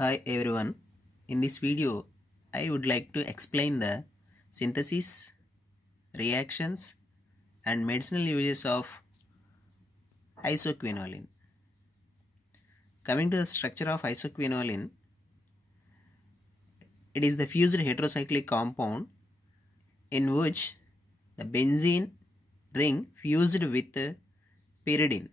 Hi everyone. In this video, I would like to explain the synthesis, reactions, and medicinal uses of isoquinoline. Coming to the structure of isoquinoline, it is the fused heterocyclic compound in which the benzene ring fused with pyridine,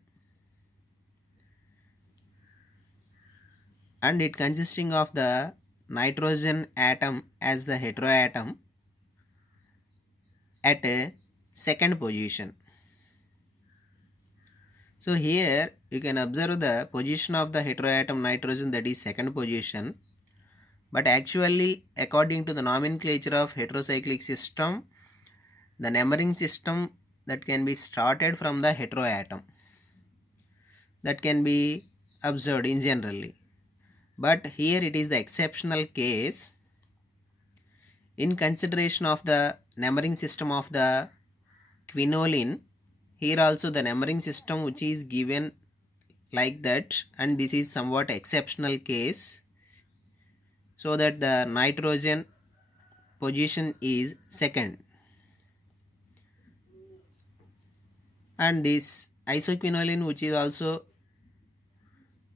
and it consisting of the nitrogen atom as the heteroatom at a second position. So here you can observe the position of the heteroatom nitrogen, that is second position, but actually according to the nomenclature of heterocyclic system, the numbering system that can be started from the heteroatom, that can be observed in generally, but here it is the exceptional case. In consideration of the numbering system of the quinoline, here also the numbering system which is given like that, and this is somewhat exceptional case, so that the nitrogen position is second. And this isoquinoline, which is also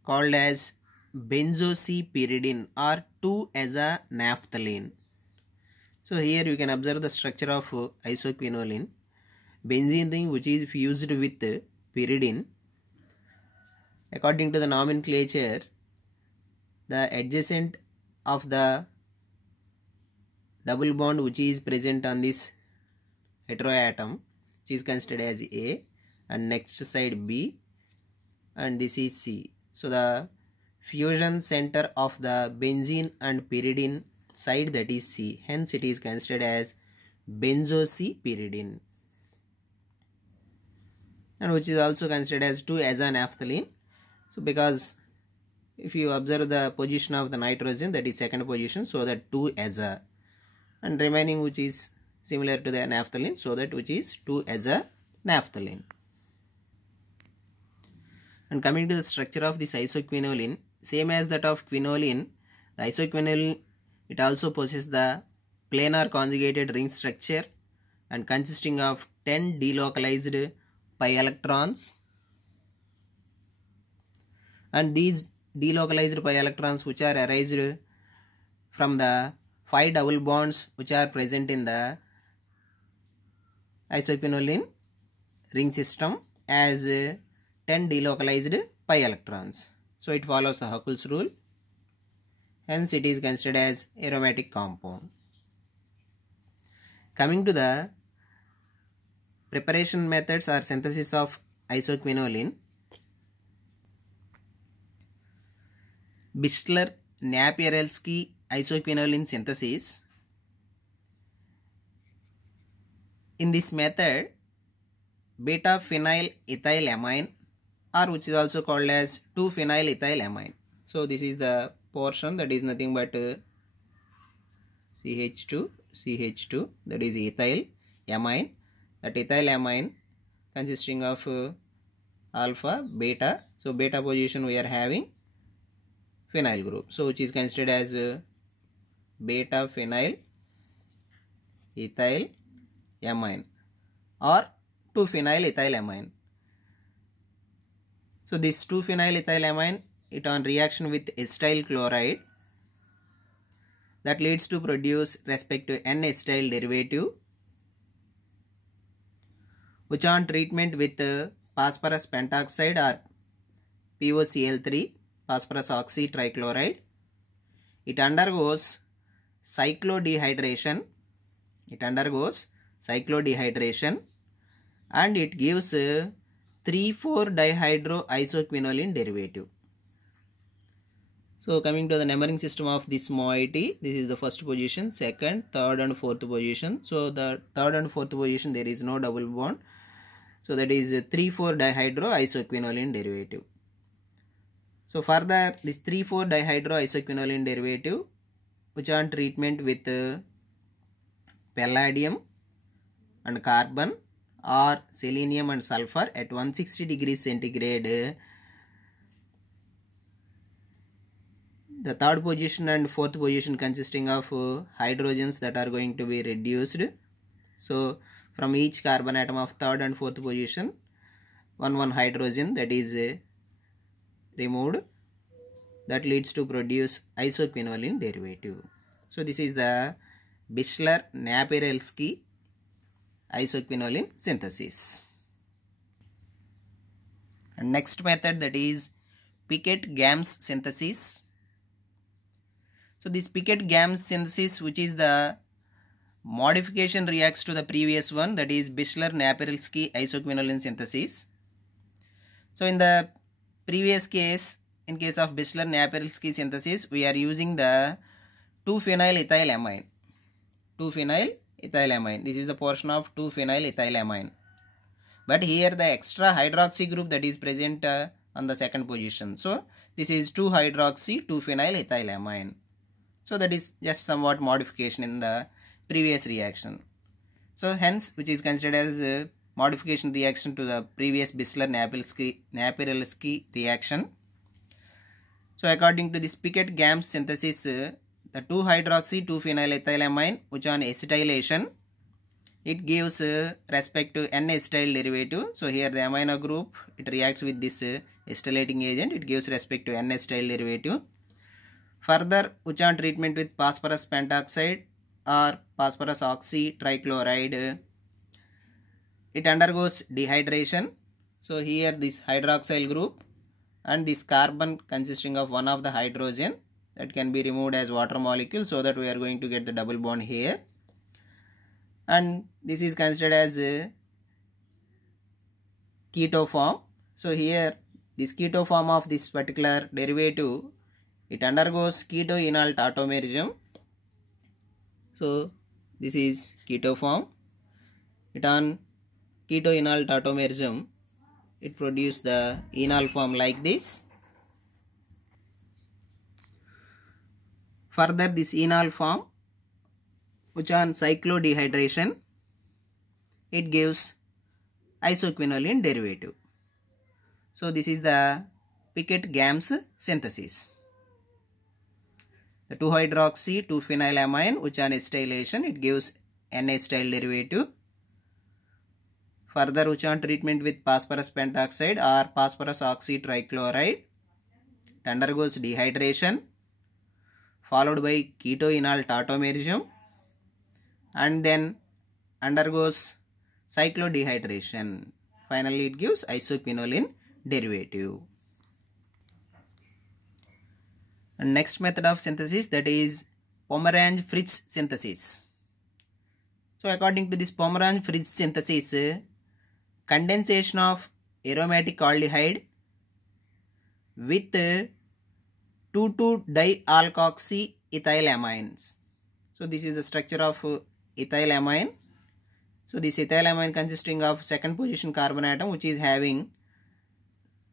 called as benzosipyridine or 2-eza-naphthalene. So here you can observe the structure of isoquinoline. Benzene ring which is fused with pyridine. According to the nomenclature, the adjacent of the double bond which is present on this heteroatom, which is considered as A, and next side B, and this is C. So the fusion center of the benzene and pyridine side, that is C, hence it is considered as benzosipyridine, and which is also considered as 2-eza-naphthalene. So because if you observe the position of the nitrogen, that is second position, so that 2-eza, and remaining which is similar to the naphthalene, so that which is 2-eza-naphthalene. And coming to the structure of this isoquinoline, same as that of quinoline, the isoquinoline, it also possesses the planar conjugated ring structure and consisting of 10 delocalized pi electrons, and these delocalized pi electrons which are arised from the 5 double bonds which are present in the isoquinoline ring system as 10 delocalized pi electrons. So it follows the Huckel's rule, hence it is considered as aromatic compound. Coming to the preparation methods or synthesis of isoquinoline, Bistler-Napier-Elsky isoquinoline synthesis. In this method, beta-phenyl ethylamine, or which is also called as 2-phenyl ethylamine. So this is the portion, that is nothing but CH2, that is ethyl amine. That ethylamine consisting of alpha, beta. So beta position we are having phenyl group, so which is considered as beta-phenyl ethylamine or 2-phenyl ethylamine. So this 2-phenyl ethylamine, it on reaction with acetyl chloride, that leads to produce respective N-acetyl derivative, which on treatment with phosphorus pentoxide or POCl3, phosphorus oxy trichloride, it undergoes cyclodehydration. And it gives 3,4-dihydroisoquinoline derivative. So coming to the numbering system of this moiety, this is the first position, second, third and fourth position. So the third and fourth position there is no double bond, so that is 3,4-dihydroisoquinoline derivative. So further, this 3,4-dihydroisoquinoline derivative, which on treatment with palladium and carbon or selenium and sulfur at 160 degrees centigrade, the third position and fourth position consisting of hydrogens that are going to be reduced. So from each carbon atom of third and fourth position, one hydrogen that is removed, that leads to produce isoquinoline derivative. So this is the Bichler-Napier-Elsky isoquinoline synthesis. And next method, that is Pickett-Gams synthesis. So this Pickett-Gams synthesis, which is the modification, reacts to the previous one, that is Bichler-Napier-Elsky isoquinoline synthesis. So in the previous case, in case of Bichler-Napier-Elsky synthesis, we are using the 2-phenylethylamine. 2-phenylethylamine. This is the portion of 2-phenylethylamine. But here the extra hydroxy group that is present on the second position. So this is 2-hydroxy 2-phenylethylamine. So that is just somewhat modification in the previous reaction. So hence, which is considered as a modification reaction to the previous Bichler-Napier-Elsky reaction. So according to this Pickett-Gams synthesis, the 2-hydroxy 2-phenylethylamine, which on acetylation, it gives respect to N-acetyl derivative. So here the amino group, it reacts with this acetylating agent, it gives respect to N-acetyl derivative. Further, which on treatment with phosphorus pentoxide or phosphorus oxy trichloride, it undergoes dehydration. So here this hydroxyl group and this carbon consisting of one of the hydrogen, that can be removed as water molecule, so that we are going to get the double bond here. And this is considered as a keto form. So here this keto form of this particular derivative, it undergoes keto-enol tautomerism. So this is keto form. It on keto-enol tautomerism, it produces the enol form like this. Further, this enol form, which on cyclodehydration, it gives isoquinoline derivative. So this is the Pickett-Gams synthesis. The 2-hydroxy 2-phenylamine, which on acetylation, it gives N-acetyl derivative. Further, which on treatment with phosphorus pentoxide or phosphorus oxy trichloride, it undergoes dehydration followed by keto-enol tautomerism and then undergoes cyclodehydration. Finally, it gives isoquinoline derivative. And next method of synthesis, that is Pomerange-Fritsch synthesis. So according to this Pomerange-Fritsch synthesis, condensation of aromatic aldehyde with 2,2-dialkoxy ethylamines. So this is the structure of ethylamine. So this ethylamine consisting of second position carbon atom, which is having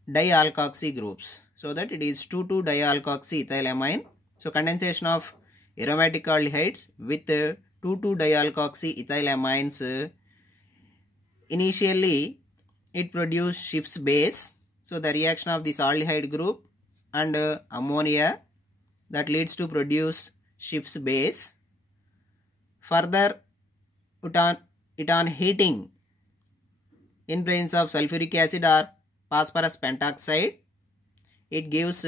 dialkoxy groups. So that it is 2,2-dialkoxy ethylamine. So condensation of aromatic aldehydes with 2,2-dialkoxy ethylamines, initially it produces Schiff's base. So the reaction of this aldehyde group and ammonia, that leads to produce Schiff's base. Further, it on heating in presence of sulfuric acid or phosphorus pentoxide, it gives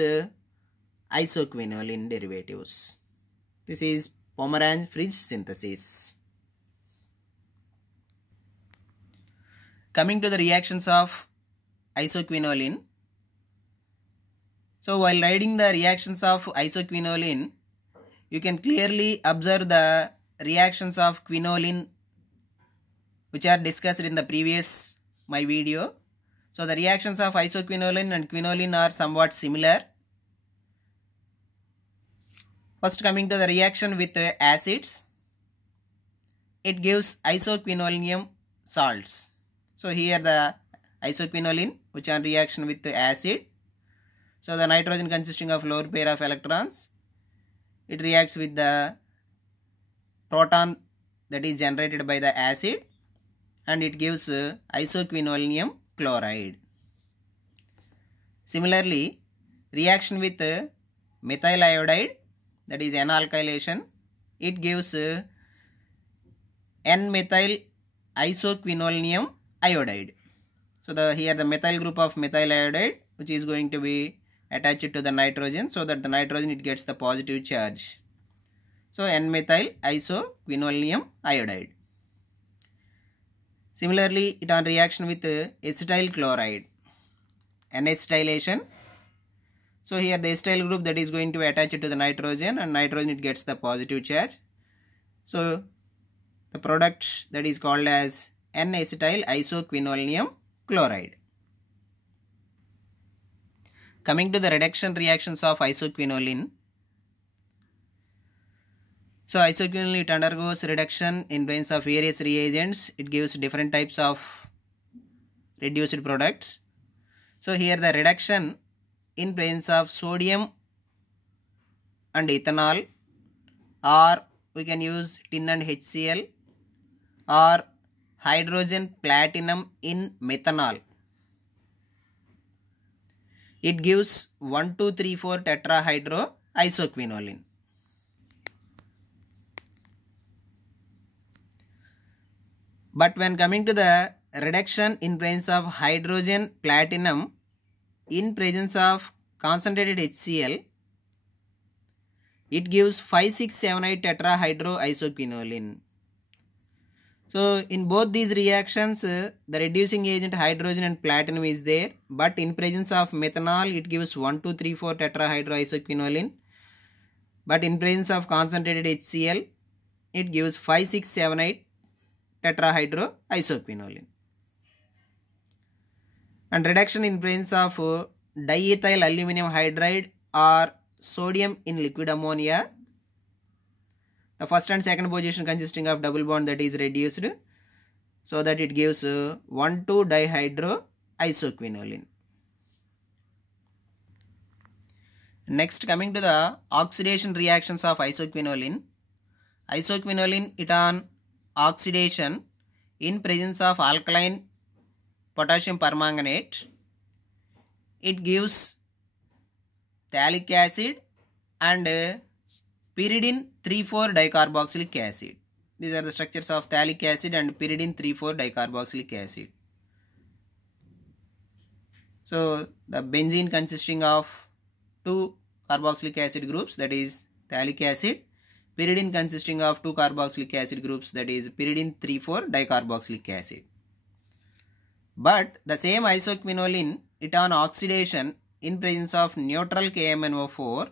isoquinoline derivatives. This is Pomerange-Fritsch synthesis. Coming to the reactions of isoquinoline. So while writing the reactions of isoquinoline, you can clearly observe the reactions of quinoline which are discussed in the previous my video. So the reactions of isoquinoline and quinoline are somewhat similar. First, coming to the reaction with acids, it gives isoquinolinium salts. So here the isoquinoline, which on reaction with acid, so the nitrogen consisting of lower pair of electrons, it reacts with the proton that is generated by the acid and it gives isoquinolinium chloride. Similarly, reaction with methyl iodide, that is N-alkylation. It gives N-methyl isoquinoline iodide. So here the methyl group of methyl iodide, which is going to be attached to the nitrogen, so that the nitrogen it gets the positive charge. So N-methyl isoquinoline iodide. Similarly, it on reaction with acetyl chloride, N-acetylation. So here the acetyl group that is going to attach it to the nitrogen, and nitrogen it gets the positive charge. So the product that is called as N-acetyl isoquinoline chloride. Coming to the reduction reactions of isoquinoline. So isoquinoline it undergoes reduction in presence of various reagents. It gives different types of reduced products. So here the reduction in presence of sodium and ethanol, or we can use tin and HCl, or hydrogen platinum in methanol. It gives 1,2,3,4 tetrahydro isoquinoline. But when coming to the reduction in presence of hydrogen platinum in presence of concentrated HCl, it gives 5,6,7,8 tetrahydro isoquinoline. So in both these reactions, the reducing agent hydrogen and platinum is there, but in presence of methanol it gives 1,2,3,4 tetrahydro isoquinoline, but in presence of concentrated HCl it gives 5,6,7,8 tetrahydro isoquinoline. And reduction in presence of diethyl aluminum hydride or sodium in liquid ammonia. The first and second position consisting of double bond that is reduced, so that it gives 1,2-dihydro isoquinoline. Next, coming to the oxidation reactions of isoquinoline. Isoquinoline it on oxidation in presence of alkaline potassium permanganate, it gives phthalic acid and pyridine 3,4 dicarboxylic acid. These are the structures of phthalic acid and pyridine 3,4 dicarboxylic acid. So the benzene consisting of 2 carboxylic acid groups, that is phthalic acid. Pyridine consisting of 2 carboxylic acid groups, that is pyridine 3,4 dicarboxylic acid. But the same isoquinoline it on oxidation in presence of neutral KMnO4,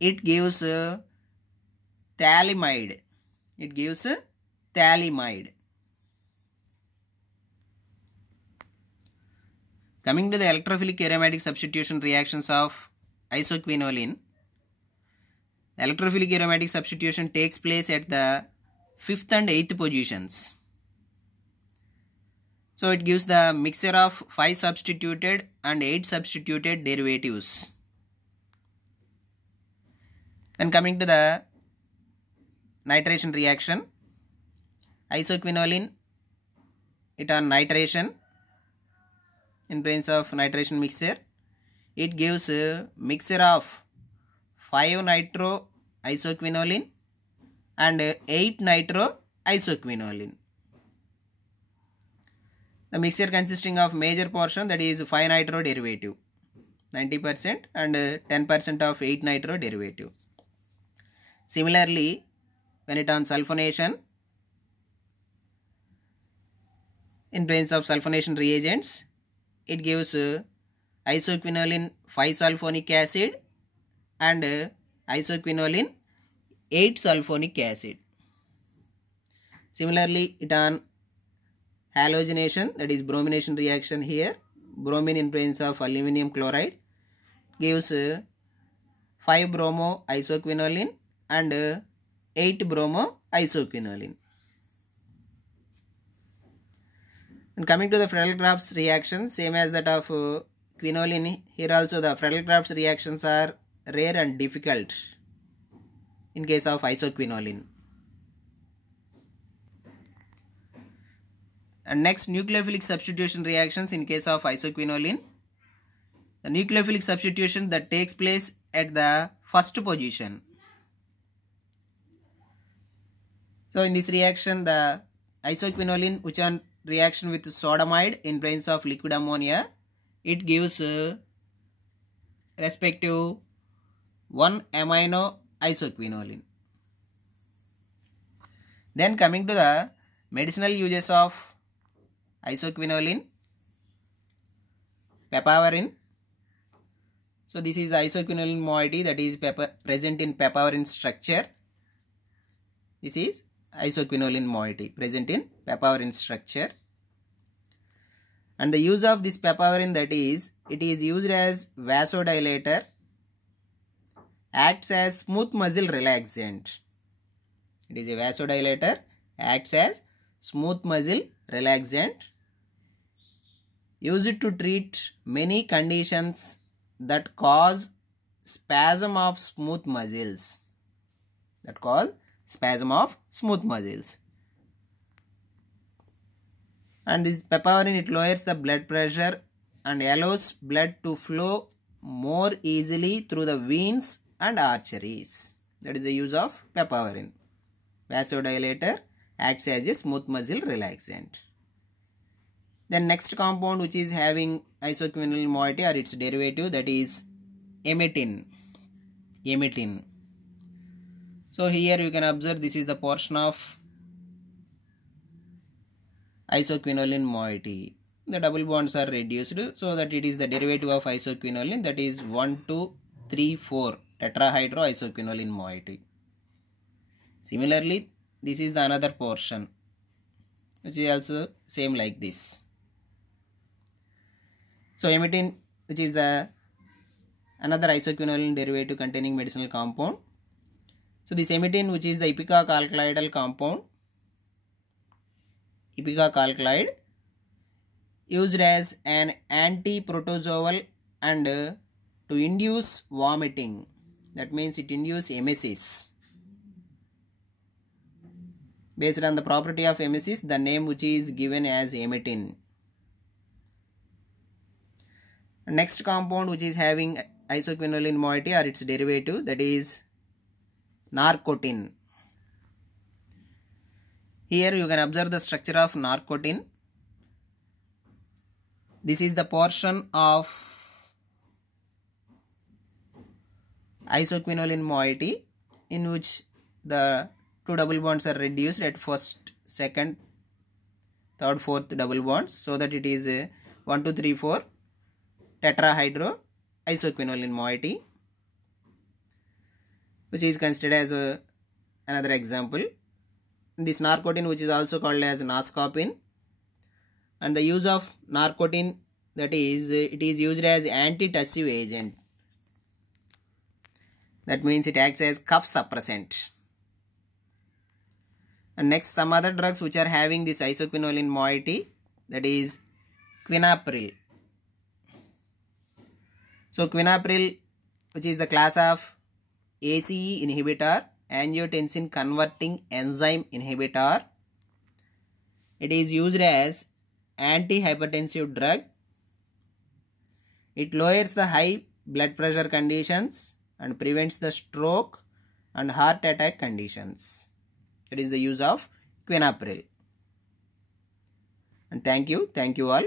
it gives phthalimide. It gives phthalimide. Coming to the electrophilic aromatic substitution reactions of isoquinoline. Electrophilic aromatic substitution takes place at the 5th and 8th positions. So it gives the mixture of 5 substituted and 8 substituted derivatives. Then coming to the nitration reaction, isoquinoline it on nitration in presence of nitration mixture, it gives a mixture of 5 nitro isoquinoline and 8 nitro isoquinoline. The mixture consisting of major portion, that is 5 nitro derivative 90% and 10% of 8 nitro derivative. Similarly, when it on sulfonation, in presence of sulfonation reagents, it gives isoquinoline 5-sulfonic acid and isoquinoline 8-sulfonic acid. Similarly, it on halogenation, that is bromination reaction here, bromine in presence of aluminum chloride gives 5-bromo isoquinoline and 8-bromo isoquinoline. And coming to the Friedel-Crafts reaction, same as that of quinoline, here also the Friedel-Crafts reactions are rare and difficult in case of isoquinoline. And next, nucleophilic substitution reactions in case of isoquinoline. the nucleophilic substitution that takes place at the first position. So in this reaction, the isoquinoline which on reaction with sodamide in presence of liquid ammonia, it gives respective 1-amino isoquinoline. Then coming to the medicinal uses of isoquinoline, papaverine. So this is the isoquinoline moiety that is present in papaverine structure. This is isoquinoline moiety present in papaverine structure. And the use of this papaverine, that is, it is used as vasodilator, acts as smooth muscle relaxant. It is a vasodilator, acts as smooth muscle relaxant, used to treat many conditions that cause spasm of smooth muscles. And this papaverine, it lowers the blood pressure and allows blood to flow more easily through the veins and arteries. That is the use of papaverine. Vasodilator, acts as a smooth muscle relaxant. Then next compound which is having isoquinoline moiety or its derivative, that is emetin. So here you can observe this is the portion of isoquinoline moiety. The double bonds are reduced so that it is the derivative of isoquinoline, that is 1,2,3,4 tetrahydroisoquinoline moiety. Similarly, this is the another portion which is also same like this. So emetin, which is the another isoquinoline derivative containing medicinal compound. So this emetin, which is the ipecac alkaloidal compound, ipecac alkaloid, used as an anti-protozoal and to induce vomiting. That means it induces emesis. Based on the property of emesis, the name which is given as emetin. Next compound which is having isoquinoline moiety or its derivative, that is narcotin. Here you can observe the structure of narcotin. This is the portion of isoquinoline moiety in which the two double bonds are reduced at first, second, third, fourth double bonds, so that it is 1, 2, 3, 4 tetrahydro isoquinoline moiety, which is considered as another example. This narcotin, which is also called as nascopin, and the use of narcotin, that is, it is used as anti-tussive agent. That means it acts as cough suppressant. And next, some other drugs which are having this isoquinoline moiety, that is quinapril. So quinapril, which is the class of ACE inhibitor, angiotensin converting enzyme inhibitor, it is used as antihypertensive drug. It lowers the high blood pressure conditions and prevents the stroke and heart attack conditions. That is the use of quinapril. And thank you all.